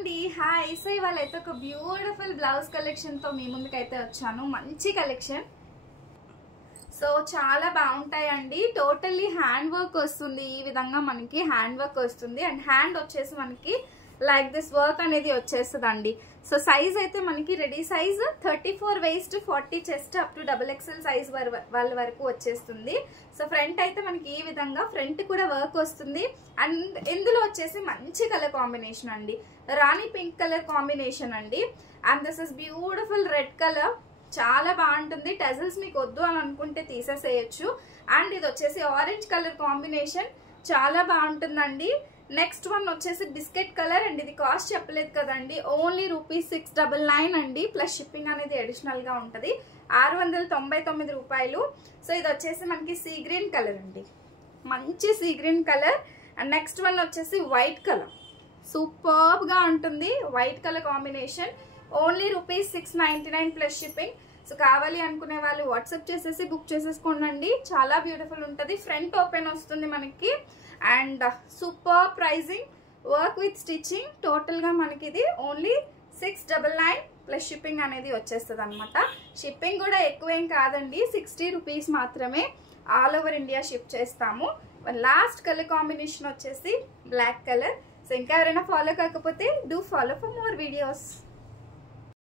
అండి hi so ఇవాళ అయితే ఒక బ్యూటిఫుల్ బ్లౌజ్ కలెక్షన్ తో మీ ముందుకైతే వచ్చాను. మంచి కలెక్షన్. సో చాలా బాగుంటాయండి. టోటల్లీ హ్యాండ్ వర్క్ వస్తుంది. ఈ విధంగా మనకి హ్యాండ్ వర్క్ వస్తుంది అండ్ హ్యాండ్ వచ్చేసి మనకి లైక్ దిస్ వర్క్ అనేది వచ్చేస్తుందండి. సో సైజ్ అయితే మనకి ready size 34 waist 40 chest up to XXL size వాళ్ళ వరకు వచ్చేస్తుంది. సో ఫ్రంట్ అయితే మనకి ఈ విధంగా ఫ్రంట్ కూడా వర్క్ వస్తుంది అండ్ ఇందులో వచ్చేసి మంచి కలర్ కాంబినేషన్ అండి. రాణి పింక్ కలర్ కాంబినేషన్ అండి and this is beautiful red colour. చాలా బాగుంటుంది. టెజల్స్ మీకు వద్దు అని అనుకుంటే తీసేసేయచ్చు. అండ్ ఇది వచ్చేసి ఆరెంజ్ కలర్ కాంబినేషన్ చాలా బాగుంటుందండి. నెక్స్ట్ వన్ వచ్చేసి బిస్కెట్ కలర్ అండ్ ఇది కాస్ట్ చెప్పలేదు కదండి, ఓన్లీ ₹699 అండి. ప్లస్ షిప్పింగ్ అనేది అడిషనల్ గా ఉంటుంది. 699 రూపాయలు. సో ఇది వచ్చేసి మనకి సీ గ్రీన్ కలర్ అండి, మంచి sea green colour. And next one వచ్చేసి వైట్ కలర్, సూపర్బ్ గా ఉంటుంది. White colour combination only ₹699 plus shipping. So కావాలి అనుకునే వాళ్ళు వాట్సాప్ చేసేసి బుక్ చేసేసుకోండి. చాలా బ్యూటిఫుల్ ఉంటుంది. ఫ్రంట్ ఓపెన్ వస్తుంది మనకి and surprising, work with stitching. Total గా మనకి ఇది ఓన్లీ 699 ప్లస్ షిప్పింగ్ అనేది వచ్చేస్తుంది అనమాట. షిప్పింగ్ కూడా ఎక్కువేం కాదండి, ₹60 మాత్రమే. ఆల్ ఓవర్ ఇండియా షిప్ చేస్తాము. లాస్ట్ కలర్ కాంబినేషన్ వచ్చేసి బ్లాక్ కలర్. సో ఇంకా ఎవరైనా ఫాలో కాకపోతే do follow for more videos.